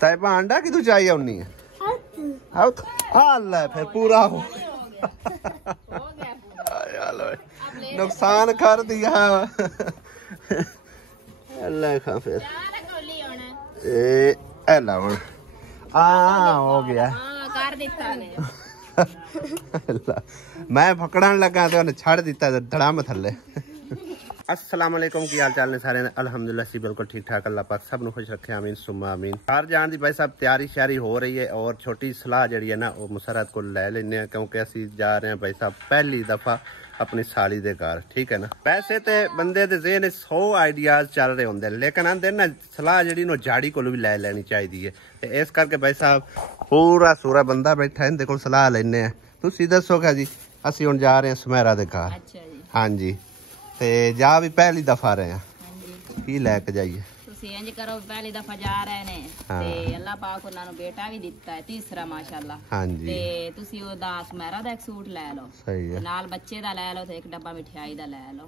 तैयबा अंडा की तू चाहिए उन्नी है ले फिर पूरा हो नुकसान कर दिया अल्लाह खा फिर हो गया मैं पकड़न लगा तो उन्हें छड़ दिता धड़ाम थले अस्सलाम वालेकुम की हाल चाल ने सारे अल्हम्दुलिल्लाह सी बिल्कुल ठीक ठाक अल्लाह पाक सब नु खुश रखे आमीन सुम्मा आमीन। बाहर जान दी भाई साहब तैयारी श्यारी हो रही है और छोटी सलाह जड़ी है ना वो मुसरत को ले लेने क्योंकि असी जा रहे हैं भाई साहब पहली दफा अपनी साली दे घर ठीक है ना। वैसे तो बंदे दे ज़हन 100 आइडियाज चल रहे होंगे लेकिन आंदे ना सलाह जड़ी नो झाड़ी को भी ले लेनी चाहिए है इस करके भाई साहब पूरा सूरा बंदा बैठा है इनके को सलाह लेने तुसी दसो क्या जी असी हुण जा रहे हैं सुमेरा दे घर। हाँ जी ते जा भी पहली दफा रहे हैं की लैके जाइए इंज करो पहली दफा जा रहे ने ते अल्लाह पाक उन्हां नु बेटा भी दिता है तीसरा माशाअल्लाह। हां जी ते तुसी ओदा सुमेरा दा एक सूट ले लो सही है नाल बच्चे दा ले लो ते एक डब्बा मिठाई दा ले लो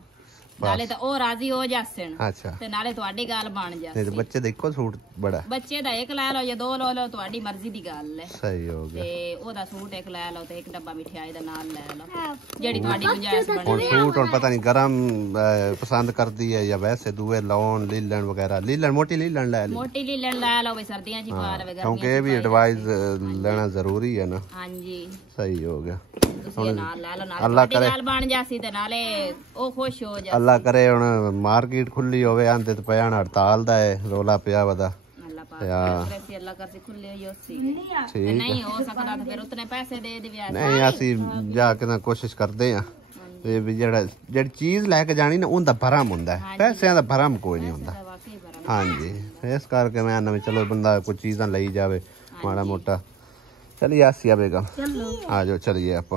नाले तो ओ राजी हो जासन अच्छा ते नाले ਤੁਹਾਡੀ ਗੱਲ बन जासी। ते बच्चे देखो सूट बड़ा बच्चे दा एक ले लो या दो ले लो ਤੁਹਾਡੀ मर्जी दी गल है सही हो गया ते ओदा सूट एक ले लो ते एक डब्बा मिठाई दा नाल ले लो जेडी ਤੁਹਾਡੀ गुंजाइश बने। सूट और पता नहीं गरम पसंद करती है या वैसे दुए लॉन लीलन वगैरह लीलन मोटी लीलन ले लो मोटी लीलन ले लो भाई सर्दियां च पा रहे क्योंकि ये भी एडवाइस लेना जरूरी है ना। हां जी सही हो गया अल्लाह करे बन जासी ते नाले ओ खुश हो जा अल्लाह करे हुन मार्केट खुली होवे आंदे ते पयान हड़ताल दा है रोला पिया वदा अल्लाह कर से खुले हो सी नहीं हो सकदा ते फिर उतने पैसे दे दिया नहीं असि जाके ना कोशिश करदे हां ते भी जेड़ी चीज लेके जानी ना उनदा भरम हुंदा है पैसे दा भरम कोई नहीं हुंदा। हां जी इस करके मैं ना चलो बंदा कोई चीज़ां लई जावे माड़ा मोटा चलिए आसिया बेगम आ जाओ चलिए आप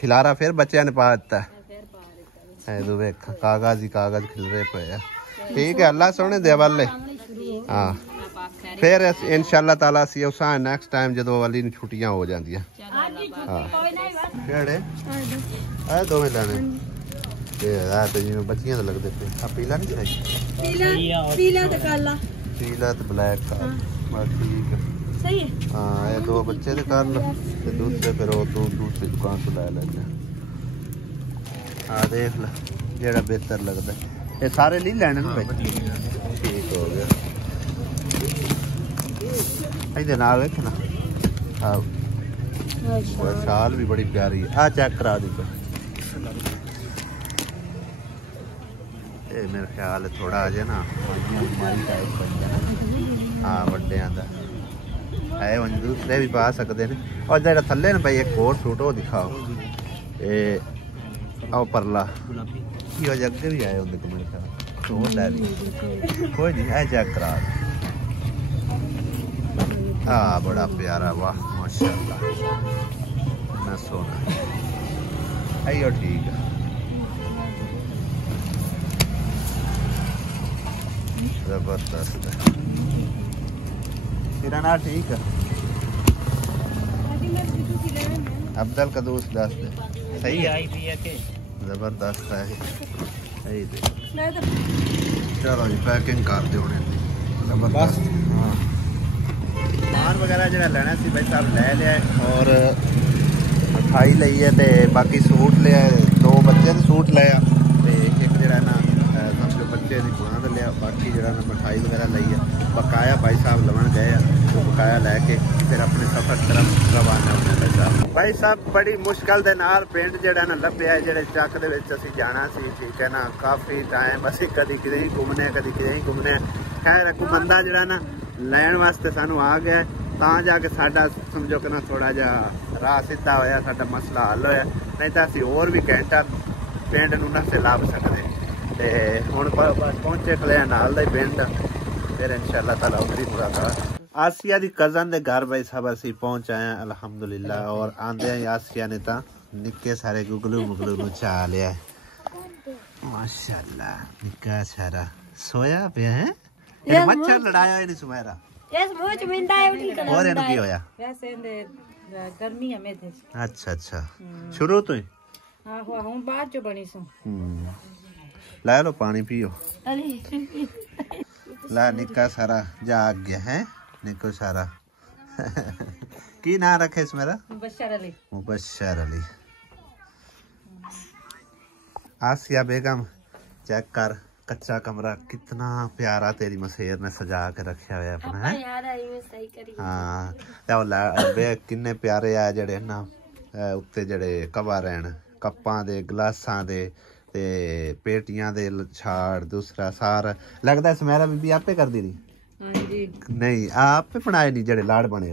खिलारा फिर बच्चे ने पा दिता है कागज ही कागज खिलरे पे ठीक है अल्लाह सोने दे वाले। हाँ फिर इंशाल्लाह ताला सी उस नेक्स्ट टाइम जो वाली छुट्टियां हो जाती हैं। हाँ केड़े ए दो में लेने ये तो जिवें बच्चियां तो लगदे पे आ पीला नहीं चाहिए पीला तो काला पीला तो ब्लैक का बस ठीक है सही है। हाँ ये दो बच्चे दे कर लो ते दूसरे फिर वो तू दूसरी दुकान से ले लेने। हाँ देख लो जेड़ा बेहतर लगता है ये सारे नहीं लेने भाई ठीक हो गया इधर नाल देख ना। हाँ शाल भी बड़ी प्यारी है आ चेक करा दी ये मेरे ख्याल थोड़ा अजे ना हाँ बड़िया का है उन दूसरे भी पा सकते हैं और जरा थले ना भाई एक और सूट वो दिखाओ ये आओ परला ये अगे भी आए होंगे मेरे ख्याल तो ले ली कोई नहीं है चेक करा। हाँ बड़ा प्यारा वाह माशाल्लाह ना सोना आइयो ठीक है जबरदस्त है किराना ठीक है अब्दुल का दोस्त दस दे सही है जबरदस्त है सही दे चलो जी पैकिंग कर दो जबरदस्त। हाँ सामान वगैरह जो लेना सी भाई साहब ले लिया और मिठाई ली है तो बाकी सूट लिया दो बच्चे के सूट लिया एक जरा ना समझो बच्चे की गुणा लिया बाकी जरा ना मिठाई वगैरह ली है बकाया भाई साहब लवन गए तो बकाया लैके फिर अपने सफर तरफ रवाना होने भाई साहब बड़ी मुश्किल के नाल पिंड जरा ना लभ्या जेडे चक दे विच असीं जाना सी ठीक है ना काफ़ी टाइम असीं कदी किते घूमने कदी किते घूमने खैर कोई बंदा जरा ना लैन वास्ते सानू आ गया तां जाके साडा समझो कि ना थोड़ा जिहा राह सीधा होया साडा मसला हल होया नहीं तो असीं होर भी घंटा पिंड नूं ना लाभ सकदे ते हुण पहुंचे खले नाल दा पिंड फिर इंशाल्लाह ताला उधरी मुलाकात। आसिया दी कज़न दे घर भाई साहब असीं पहुंच आए हैं अल्हम्दुलिल्लाह और आंदे आसिया ने तां निक्के सारे गुगलू मुगलू नूं चा लिया माशाल्लाह निक्का सारा सोया पिया है ये मच्छर लड़ाया नहीं सुमेरा यस बहुत मिंदा है उठी कर और इनको की होया वैसे गर्मी है में थे अच्छा अच्छा शुरू तो ही हां हूं बाद जो बनी सो ला लो पानी पियो अरे ला निक्का सारा जाग गया है निको सारा की ना रखे इस मेरा मुबश्शर अली। आसिया बेगम चेक कर कच्चा कमरा कितना प्यारा तेरी मसेर ने सजा के रखा हुआ अपना है। हाँ किन्ने प्यारे आ जड़े ना उत्ते जड़े कवर हैं कप्पां दे गलासां दे ते पेटियां दे छाड़ दूसरा सारा लगता है सुमेरा बीबी आपे कर दी नहीं नहीं आपे बनाए नहीं जड़े लाड़ बने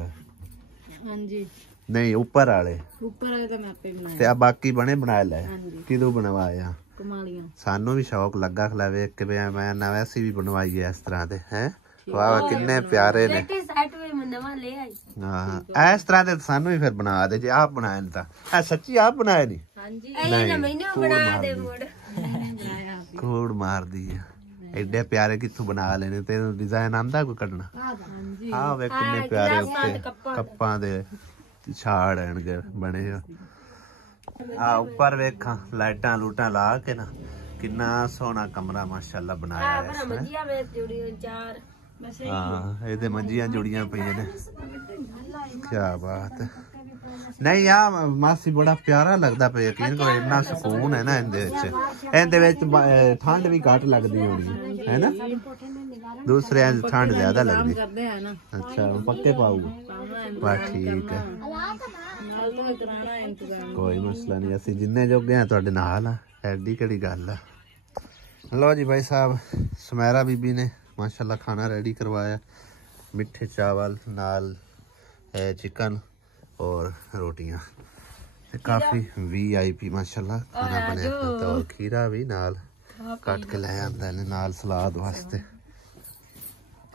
नहीं ऊपर वाले तो मैं आपे बनाए ते बाकी बने बनाए ले किदों बनवाया सानू भी शौक लगा खला वेख के मैं ना वैसी भी बनवाई है इस तरह दे हैं वाह किन्ने प्यारे ने हाँ इस तरह दे सानू भी फिर बना दे जे आप बनाए ता सच्ची आप बनाए नहीं कूड़ मार दी है एडे प्यारे किथों बना लेने तेरे डिजाइन आंदा कोई कढना हाँ वे किन्ने प्यारे उत्ते कप्पां दे छाड़ हैं बने हाँ ऊपर वेखा लाइटां लूटां ला के ना किन्ना सोहना कमरा माशाल्लाह बनाया है हाँ ये मंजियां जुड़ियां पईयां ने क्या बात है नहीं यार मासी बड़ा प्यारा लगता पे यकीन करो इन्ना सुकून है ना इंदे विच ठंड भी घट लगदी होनी है ना दूसरे ठंड ज्यादा लगदी अच्छा पक्के पाऊगा बस ठीक है कोई मसला नहीं असि जिन्ने जोगे हैं तुहाडे नाल आ एडी केड़ी गल है। लो जी भाई साहब सुमेरा बीबी ने माशाल्लाह खाना रेडी करवाया मिठे चावल नाल चिकन और रोटियां काफी VIP माशाल्लाह खाना बनया और खीरा भी नाल कट के ले आंदा ने नाल सलाद वास्ते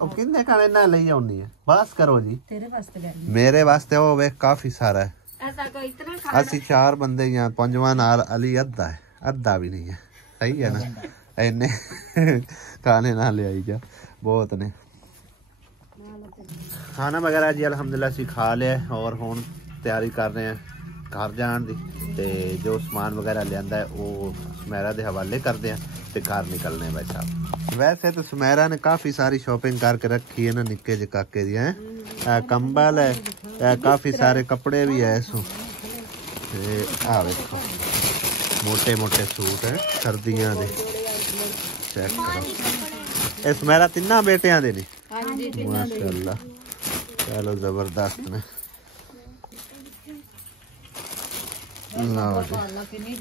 और किन्ने खाने ना ले आउनी है बस करो जी तेरे वास्ते मेरे वास्ते वो वे काफी सारा है असि 4 बंदे यहाँ पंजवा नाल अली अद्धा भी नहीं है सही है ना इन्ने खाने ना ले आई जा बहुत ने खाना वगैरह जी अल्हम्दुलिल्लाह असी खा लिया और हुण तैयारी कर रहे हैं घर जान दी ते जो समान वगैरह लियांदा है वो सुमेरा दे हवाले करते हैं ते घर निकलने भाई साहब। वैसे तो सुमेरा ने काफ़ी सारी शॉपिंग करके रखी है ना निक्के जे काके दी है कंबल है काफ़ी सारे कपड़े भी है इसो आ देखो मोटे मोटे सूट है सर्दियां दे चेक करो इस मेरा 3 बेटियां दे ने माशाल्लाह चलो जबरदस्त ने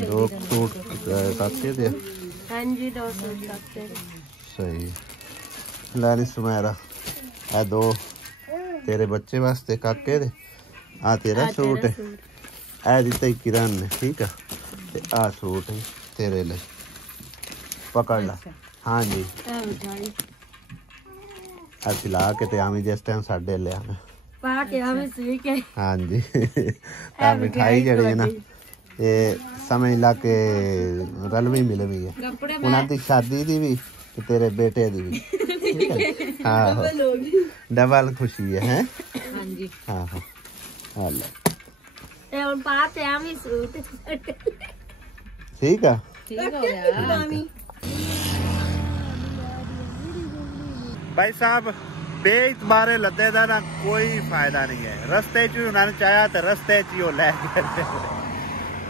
दो सूट काके दे जी 2 सूट काके सही लानी सुमेरा आ 2 तेरे बच्चे वास्ते काके दे आ तेरा सूट है ए दिता किरण ने ठीक है आ सूट है तेरे लिए पकड़ ला हाँ जी असि ला के ते आमी जिस टाइम साडे ले आना पा के आवे ठीक है हाँ जी आ मिठाई जड़ी है ना ये समझ ला के रलवी मिलवी है उन्हां दी शादी दी भी ते तेरे बेटे दी भी हाँ डबल खुशी है हाँ जी हाँ हाँ हाल ते उन पाते आमी सूट ठीक है ठीक हो गया भाई साहब बेइतबारे लद्दे दा ना कोई फायदा नहीं है रस्ते च उन्होंने चाहा तो रस्ते च लै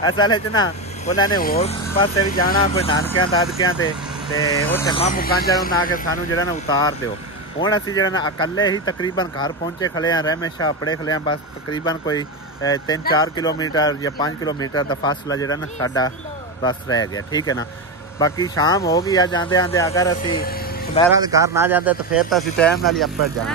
असल च ना उन्होंने होर पासे भी जाना कोई नानकियां दादकियां ते उत्थे मामू कांजा ना आके सानू जरा ना उतार दो हुण असीं जरा ना अकले ही तकरीबन घर पहुंचे खले हैं रहमे शाह अपड़े खले हैं बस तकरीबन कोई 3-4 किलोमीटर या 5 किलोमीटर का फासला जरा ना साडा बस रह गया ठीक है ना बाकी शाम हो गई आ जाते आते अगर असीं सुमेरा के घर ना जाते तो फिर तो असीं टाइम नाल ही अप्पड़ जाना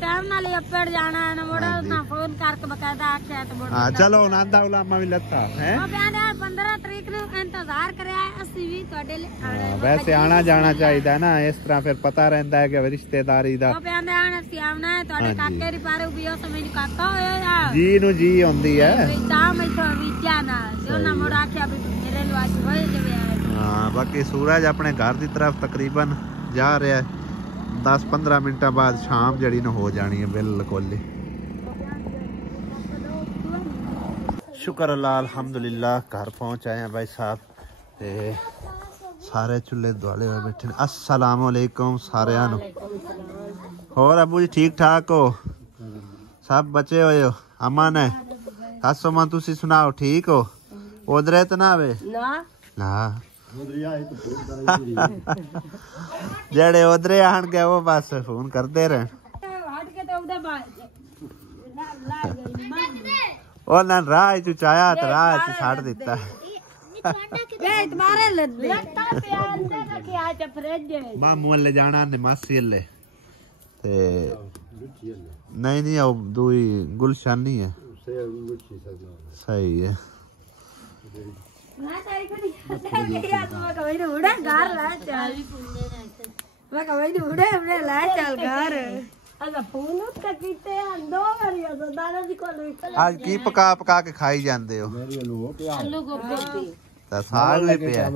टाइम नाल ही अप्पड़ जाना है ना मोड़ा ना फोन करके बकायदा आख्या तो मोड़ा हां चलो नादा उलामा भी लत्ता है ओ कहंदा 15 तारीख ਨੂੰ इंतजार करया है ਅਸੀਂ ਵੀ ਤੁਹਾਡੇ ਲਈ ਆਣਾ वैसे आना जाना चाहिए ना इस तरह फिर पता रहता है कि रिश्तेदारी दा ओ कहंदा आना ਅਸੀਂ ਆਉਣਾ ਹੈ ਤੁਹਾਡੇ ਕਾਕੇ ਦੀ ਪਾਰੇ ਵੀ ਉਹ ਸਮਝ ਕਾਕਾ ਹੋਇਆ जी ਨੂੰ जी ਹੁੰਦੀ है ਸ਼ਾਮ ਇੱਥੋਂ ਵੀ ਜਾਣਾ ਜੋ ਨਾ ਮੋੜਾ ਆਖਿਆ ਵੀ ਮੇਰੇ ਲਈ ਅੱਜ ਹੋਏ ਜਵੇ हां बाकी सूरज अपने घर की तरफ तकरीबन जा रहा है 10-15 मिनट बाद शाम जड़ी न हो जानी है बिल्कुल शुक्र अल्लाह अल्हम्दुलिल्लाह घर पहुंच आए हैं भाई साहब ते सारे चुल्हे दुआले हुए बैठे अस्सलाम वालेकुम सारियां नु और अबू जी ठीक ठाक हो? सब बचे हुए हो? अमन है? सासू मां तुसी सुनाओ ठीक हो? उधरे तो ना आवे ना जेड़े उधरे आन गए वो बस फोन करते रहे। ना राह चाया तो राह छड़ दिता। मामू ले जाना ने मासी ले नहीं नहीं वो दूई गुलशन ही है। सही है। आज की पका पका के खाई जाते हो? साग भी पिया।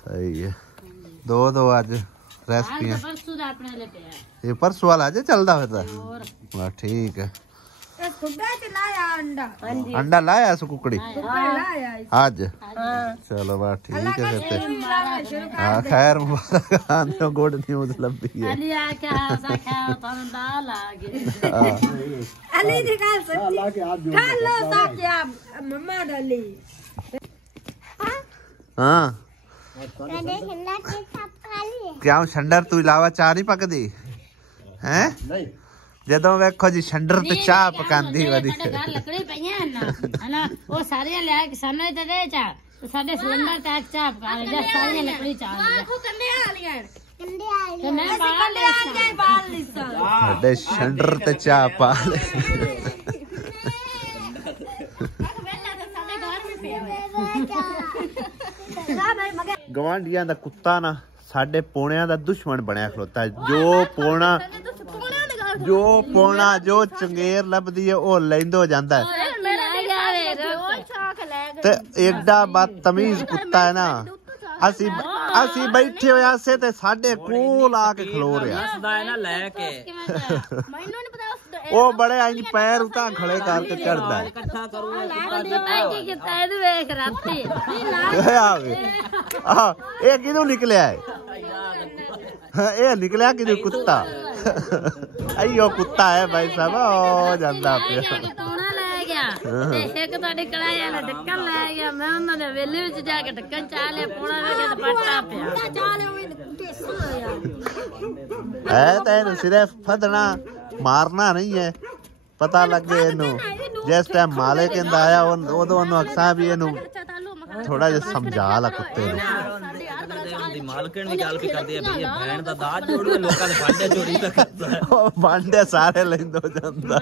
सही है। दो आज रेसिपी ये परसों वाला आज चलता फिर ठीक है। अंडा लाया कुकड़ी आज? चलो बात ठीक है फिर। हाँ खैर मुबारक गुड न्यूज लंबी है। हाँ क्या छंडर तू इलावा चाह नहीं पकदी है? ਜਦੋਂ ਵੇਖੋ ਜੀ ਛੰਡਰ ਤੇ ਚਾਹ ਪਕਾਂਦੀ ਵਧੀ ਲੱਕੜੀ ਪਈਆਂ ਨਾ ਉਹ ਸਾਰੀਆਂ ਲਿਆ ਕੇ ਸਾਨੂੰ ਤੇ ਦੇ ਚਾਹ ਸਾਡੇ ਸਿਲੰਡਰ ਤੇ ਚਾਹ ਪਕਾ ਲੈ ਸਾਰੀਆਂ ਲੱਕੜੀ ਚਾਹ ਲੈ ਕੰਡੇ ਵਾਲੀਆਂ ਤੇ ਮੈਂ ਬਾਲ ਲਈ ਸਾਡੇ ਛੰਡਰ ਤੇ ਚਾਹ ਪਾ ਲੈ। ਗਵਾਂਢੀਆਂ ਦਾ ਕੁੱਤਾ ਨਾ ਸਾਡੇ ਪੋਣਿਆਂ ਦਾ ਦੁਸ਼ਮਣ ਬਣਿਆ ਖਲੋਤਾ। ਜੋ ਪੋਣਾ ਜੋ ਚੰਗੇਰ ਲੱਭਦੀ ਹੈ ਉਹ ਲੈਂਦੋ ਜਾਂਦਾ ਹੈ ਤੇ ਐਡਾ ਬਦਤਮੀਜ਼ ਕੁੱਤਾ ਹੈ ਨਾ। ਅਸੀਂ ਬੈਠੇ ਹੋਇਆ ਸੇ ਤੇ ਸਾਡੇ ਕੋਲ ਆ ਕੇ ਖਲੋ ਰਿਹਾ ਉਹ ਬੜੇ ਇੰਜ ਪੈਰ ਉਤਾਂ ਖੜੇ ਕਰਕੇ ਚੜਦਾ ਹੈ। ਇਹ ਕਿਦੋਂ ਨਿਕਲਿਆ ਹੈ? ਇਹ ਨਿਕਲਿਆ ਕਿਦੋਂ ਕੁੱਤਾ? ਅਈਓ ਕੁੱਤਾ ਹੈ ਭਾਈ ਸਾਹਿਬ ਉਹ ਜਾਂਦਾ ਪਿਆ। ਤੇ ਇੱਕ ਤੁਹਾਡੇ ਕੜਾਈ ਵਾਲਾ ਢੱਕਣ ਲੈ ਗਿਆ। ਮੈਂ ਉਹਨਾਂ ਦੇ ਵੇਲੇ ਵਿੱਚ ਜਾ ਕੇ ਢੱਕਣ ਚਾਹ ਲਿਆ ਪੋਣਾ ਵੇ ਤੇ ਪੱਟਾ ਪਿਆ ਹੈ ਤਾਂ ਇਹਨੂੰ ਸਿਰਫ ਫਦਣਾ ਮਾਰਨਾ ਨਹੀਂ ਹੈ ਪਤਾ ਲੱਗੇ ਇਹਨੂੰ। ਜਿਸ ਟਾਈਮ ਮਾਲੇ ਕਹਿੰਦਾ ਆਇਆ ਉਦੋਂ ਉਹਨੂੰ ਅਕਸਾਂ ਵੀ ਇਹਨੂੰ ਥੋੜਾ ਜਿਹਾ ਸਮਝਾ ਲਾ ਕੁੱਤੇ ਨੂੰ। ਮਾਲਕਣ ਵੀ ਗੱਲ ਕਰਦੀ ਹੈ ਭਈ ਇਹ ਭੈਣ ਦਾ ਦਾਜ ਜੋੜੂ ਲੋਕਾਂ ਦੇ ਭਾਂਡੇ ਚੋਰੀ ਤਾਂ ਕਰਦਾ ਹੈ। ਉਹ ਭਾਂਡੇ ਸਾਰੇ ਲੈਂਦੋ ਜਾਂਦਾ।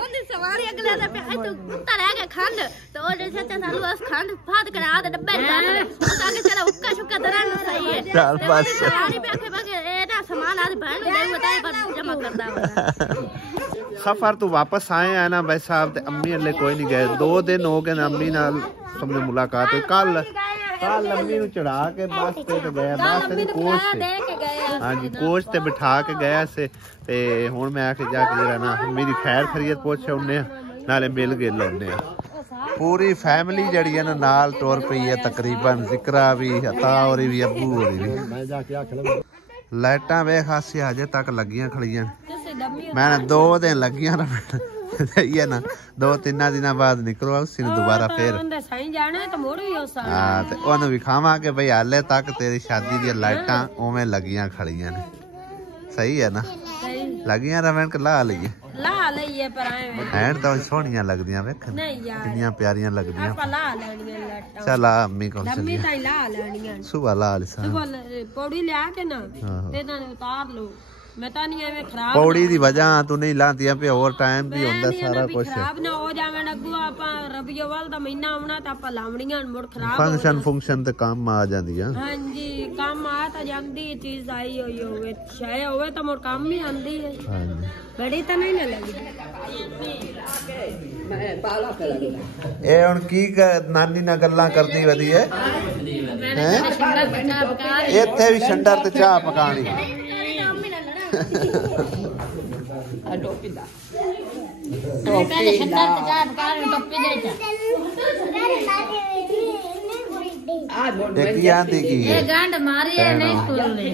ਉਹਦੀ ਸਵਾਰੀ ਅਗਲੇ ਦਾ ਪਿਆ ਤੂੰ ਕੁੱਤਾ ਲੈ ਕੇ ਖੰਡ ਤੇ ਉਹ ਜੇ ਸੱਚਾ ਸਾਨੂੰ ਉਸ ਖੰਡ ਫਾਦ ਕਰਾ ਦੇ ਡੱਬੇ ਚ ਤਾਂ ਕਿ ਚਲਾ ਉੱਕਾ ਸ਼ੁੱਕਾ ਦਰਾਂ ਨੂੰ ਸਹੀ ਹੈ। ਚੱਲ ਬਸ ਸਵਾਰੀ ਪਿਆ ਕੇ ਬਗੇ ਇਹ ਨਾ ਸਮਾਨ ਆਦੀ ਭੈਣ ਨੂੰ ਦੇ ਬਤਾਏ ਪਰ ਜਮਾ ਕਰਦਾ ਵਾ। सफर तो वापस आए हैं ना भाई साहब ते अम्मी अल्ले कोई नहीं गए। 2 दिन हो गए अम्मी नाल हमने मुलाकात हुई। कल अम्मी नूं चढ़ा के बस ते गया बस ते कोच ते हाँ जी कोच ते बिठा के गया से ते हुण मैं आके जाके जरा ना मेरी खैर खैरियत पूछ आउने नाले मिल गए लाउने पूरी फैमिली जड़ी है ना नाल टुर पई है तकरीबन। जिक्रा भी अता होरी भी अब्बू होरी भी। लाइटां वेख हासे अजे तक लगियां खड़ियां। मैंने 2 दिन लगियां ना है ना 2-3 दिनों बाद निकलो उसी दोबारा फिर हाँ ते ओनू विखावांगे भाई हाले तक तेरी शादी दी लाइटां उवें लगियां खड़ियां ने। सही है ना लगियां रवण के ला लईए पर हैन तो सोहणियां लगदियां वेख कितनियां प्यारियां लगदियां। चल आ अम्मी को सुबह ला ली पौड़ी लिया के ना ते उतार लो। पौड़ी दी वजह तू नहीं लाती पे और टाइम भी होंदा सारा कुछ खराब ना हो जावे अगू आपा रबीउल दा महीना आउणा ता आपा लावणीਆਂ मुड़ खराब फंक्शन ते काम आ जांदियां। हां जी काम आ ता जांदी चीज आई होई होवे शय होवे ता मुड़ काम ही आंदी है। हां जी बड़ी ता नहीं ना लगी मैं पाला कर लगी ए हुन की नानी ना गल्लां करदी वदी है हैं इत्थे भी छंडर ते चाह पकानी टोपी दा पहले छंडर ते चाह पका टोपी दे ਤੇ ਕੀ ਆਂਦੀ ਕੀ ਇਹ ਹੈ ਗੰਢ ਮਾਰੀ ਹੈ ਨਹੀਂ ਖੁੱਲਦੀ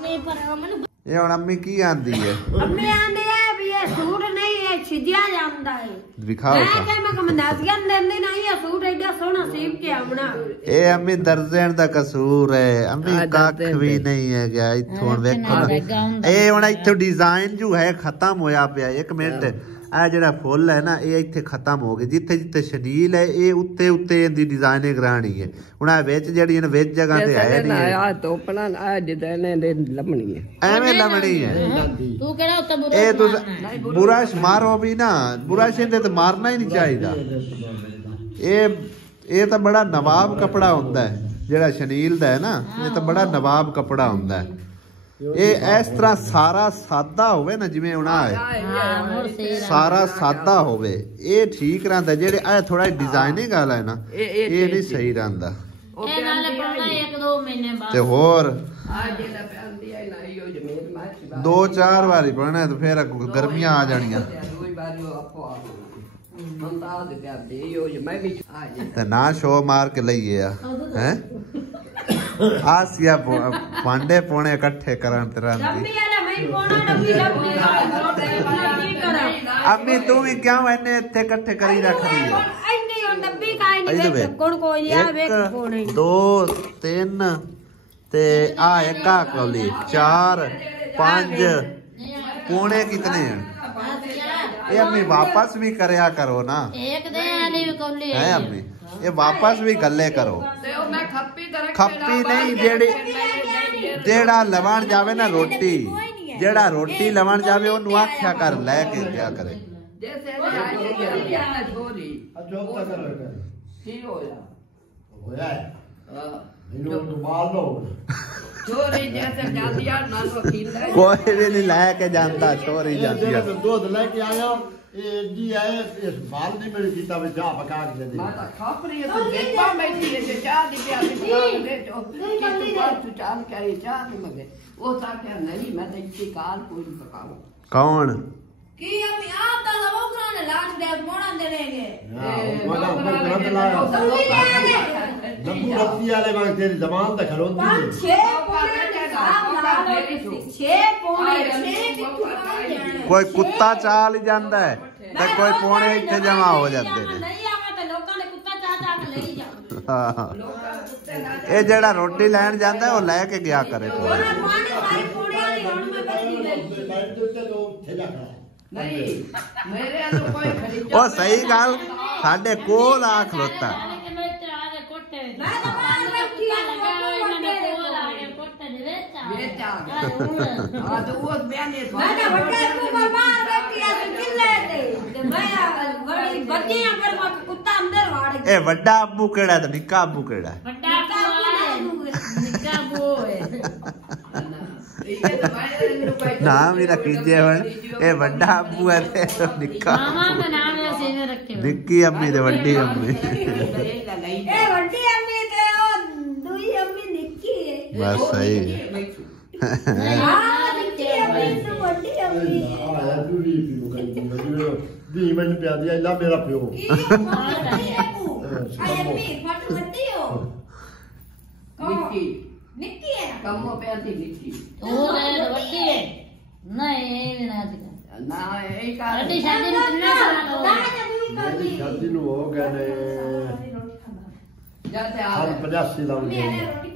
ਨਹੀਂ ਪਰ ਮੈਨੂੰ ਇਹ ਹੁਣ ਅੰਮੀ ਕੀ ਆਂਦੀ ਹੈ ਅੰਮੀ ਆਂਦੀ ਹੈ ਵੀ ਇਹ ਸੂਟ ਨਹੀਂ ਇਹ ਛਿਜਿਆ ਜਾਂਦਾ ਹੈ ਦਿਖਾਓ ਮੈਂ ਕਿ ਮੈਂ ਕਮੰਦਾਸੀਆਂ ਦਿੰਦੀ ਨਹੀਂ ਇਹ ਸੂਟ ਐਡਾ ਸੋਹਣਾ ਸੀਪ ਕੇ ਆਉਣਾ ਇਹ ਅੰਮੀ ਦਰਜਣ ਦਾ ਕਸੂਰ ਹੈ ਅੰਮੀ ਕੱਖ ਵੀ ਨਹੀਂ ਹੈ ਗਿਆ ਇੱਥੋਂ ਵੇਖੋ ਨਾ ਇਹ ਹੁਣ ਇੱਥੋਂ ਡਿਜ਼ਾਈਨ ਜੋ ਹੈ ਖਤਮ ਹੋਇਆ ਪਿਆ 1 ਮਿੰਟ ਆ ਜਿਹੜਾ ਫੁੱਲ ਹੈ ਨਾ ਇਹ ਇੱਥੇ ਖਤਮ ਹੋ ਗਏ ਜਿੱਥੇ ਜਿੱਥੇ ਸ਼ਨੀਲ ਹੈ ਇਹ ਉੱਤੇ ਉੱਤੇ ਇਹਦੀ ਡਿਜ਼ਾਈਨਿੰਗ ਕਰਾਣੀ ਹੈ ਹੁਣ ਆ ਵਿੱਚ ਜਿਹੜੀ ਇਹਨਾਂ ਵਿੱਚ ਜਗ੍ਹਾ ਤੇ ਹੈ ਨਹੀਂ ਆ ਤੋਪਣਾ ਆ ਡਿਜ਼ਾਈਨ ਦੇ ਲੱਭਣੀ ਹੈ ਐਵੇਂ ਲੱਭਣੀ ਹੈ ਤੂੰ ਕਿਹੜਾ ਉੱਤੇ ਬੁਰਾ ਇਹ ਤੁਸੀਂ ਬੁਰਸ਼ ਮਾਰੋ ਵੀ ਨਾ ਬੁਰਸ਼ ਇਹਦੇ ਤੇ ਮਾਰਨਾ ਹੀ ਨਹੀਂ ਚਾਹੀਦਾ ਇਹ ਤਾਂ ਬੜਾ ਨਵਾਬ ਕਪੜਾ ਹੁੰਦਾ ਹੈ ਜਿਹੜਾ ਸ਼ਨੀਲ ਦਾ ਹੈ ਨਾ ਇਹ ਤਾਂ ਬੜਾ ਨਵਾਬ ਕਪੜਾ ਹੁੰਦਾ ਹੈ ਇਹ ਇਸ ਤਰ੍ਹਾਂ ਸਾਰਾ ਸਾਦਾ ਹੋਵੇ ਨਾ ਜਿਵੇਂ ਹੁਣ ਆ ਹੈ ਸਾਰਾ ਸਾਦਾ ਹੋਵੇ ਇਹ ਠੀਕ ਰਹਿੰਦਾ ਜਿਹੜੇ ਆ ਥੋੜਾ ਡਿਜ਼ਾਈਨਿੰਗ ਵਾਲਾ ਹੈ ਨਾ ਇਹ ਨਹੀਂ ਸਹੀ ਰਹਿੰਦਾ ਇਹ ਨਾਲੇ ਪਾਉਣਾ 1-2 ਮਹੀਨੇ ਬਾਅਦ ਤੇ ਹੋਰ ਆ ਜਿਹੜਾ ਪੈਂਦੀ ਹੈ ਨਾ ਇਹੋ ਜਮੀਰ ਮਾਚ 2-4 ਵਾਰੀ ਪਾਉਣਾ ਤੇ ਫਿਰ ਗਰਮੀਆਂ ਆ ਜਾਣੀਆਂ ਕੋਈ ਵਾਰੀ ਆਪੋ ਆ ਮੰਦਾ ਦੇ ਪਿਆਦੇ ਇਹੋ ਜਿ ਮੈਂ ਵੀ ਆ ਜਾ ਤੇ ਨਾ ਸ਼ੋ ਮਾਰ ਕੇ ਲਈਏ ਆ ਹੈ ਆਸੀਆ ਪਾਂਡੇ ਪੋਣੇ ਇਕੱਠੇ ਕਰਨ ਤੇ ਰਹਿੰਦੀ ਡੱਬੀ ਵਾਲਾ ਮੈਂ ਕੋਣਾ ਡੱਬੀ ਕੀ ਕਰਾਂ ਅੰਮੀ ਤੂੰ ਵੀ ਕਿਉਂ ਇਹਨੇ ਇੱਥੇ ਇਕੱਠੇ ਕਰੀ ਰੱਖਦੀ ਹੈ ਇੰਨੀ ਹੁਣ ਡੱਬੀ ਕਾਈ ਨਹੀਂ ਵੇਖਣ ਕੋਈ ਆ ਵੇਖ ਕੋਣੇ 2 3 ਤੇ ਆ ਇੱਕ ਆ ਕੌਲੀ 4 5 ਪੋਣੇ ਕਿਤਨੇ हैं ये अम्मी वापस भी करया करो ना एक दे आली भी कोली है अम्मी ये वापस भी गले करो खप्पी नहीं जेड़ा लवण जावे ना रोटी जेड़ा रोटी लवण जावे ओनू आख्या कर लेके क्या करे जैसे छोरी की होया चोरी जैसे जाती है ना वकील है कोई भी नहीं लेके जानता चोरी जाती है दूध लेके आया ये जी आए इस बाल नहीं मेरी गीता में चाह पका के दे दी माता खापरी है तो देखा बैठी है जो चाह दी प्यार की दे जो कि तू बात तू चाह करे चाह नहीं मगे वो सा क्या नहीं मैं तो इसकी काल कोई पकाऊं कौन की हम आप तो लोगों को ने लाट दे मोड़ा देंगे नब्बू रत्ती वाले वक्त तेरी जबान तक खलोती है 6 पौने कोई कुत्ता चाल ही जाता है तो कोई पौने इतने जमा हो जाते हैं नहीं आवे तो लोगों ने कुत्ता चाह के ले जा ये जेड़ा रोटी लैन जाता है वो लेके गया करे सारी पौने वाली ਹੁਣ ਮੈਂ ਬੈਠੀ ਗਈ नहीं मेरे तो कोई खरीद ओ सही गाल साडे कोल आ खलोता मैं तो बाहर बैठी है लगा इन्होंने कोल आ के कोटे दे बेचा हां तो वो बयान है मैं तो बड़े को बाहर बैठी है तो चिल्ले थे मैं बड़ी बच्चियां पर कुत्ता अंदर वाड़ ए वड्डा अब्बू केड़ा ते निक्का अब्बू केड़ा बड़ा निक्का बो है ना मेरा कीजे हन ए वड्डा अब्बू है ते निक्का मामा का नाम है उसे रखे निक्की अम्मी ते वड्डी अम्मी ए बड़ी अम्मी ते ओ दूई अम्मी निक्की है बस सही हां निक्की अम्मी तो बड़ी अम्मी आया तू भी दी मैंने प्यार दिया ला मेरा प्यो आई अम्मी फट बड़ी हो निक्की निक्की है कम पे आती निक्की ओ रे बड़ी है नहीं ना ना एक अड्डी शादी में कितना साल हो मेरी शादी नु हो गए ने जैसे हम 85 लाउंगे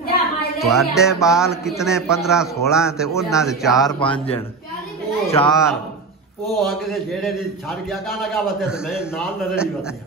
जा माई ले ਤੁਹਾਡੇ ਬਾਲ ਕਿਤਨੇ 15 16 ਤੇ ਉਹਨਾਂ ਦੇ 4 5 ਜਣ 4 ਉਹ ਅੱਗੇ ਦੇ ਜਿਹੜੇ ਦੀ ਛੱਡ ਗਿਆ ਗਾ ਲਗਾ ਵਤੇ ਤੇ ਮੈਂ ਨਾਲ ਨਜ਼ਰ ਹੀ ਵਤੇ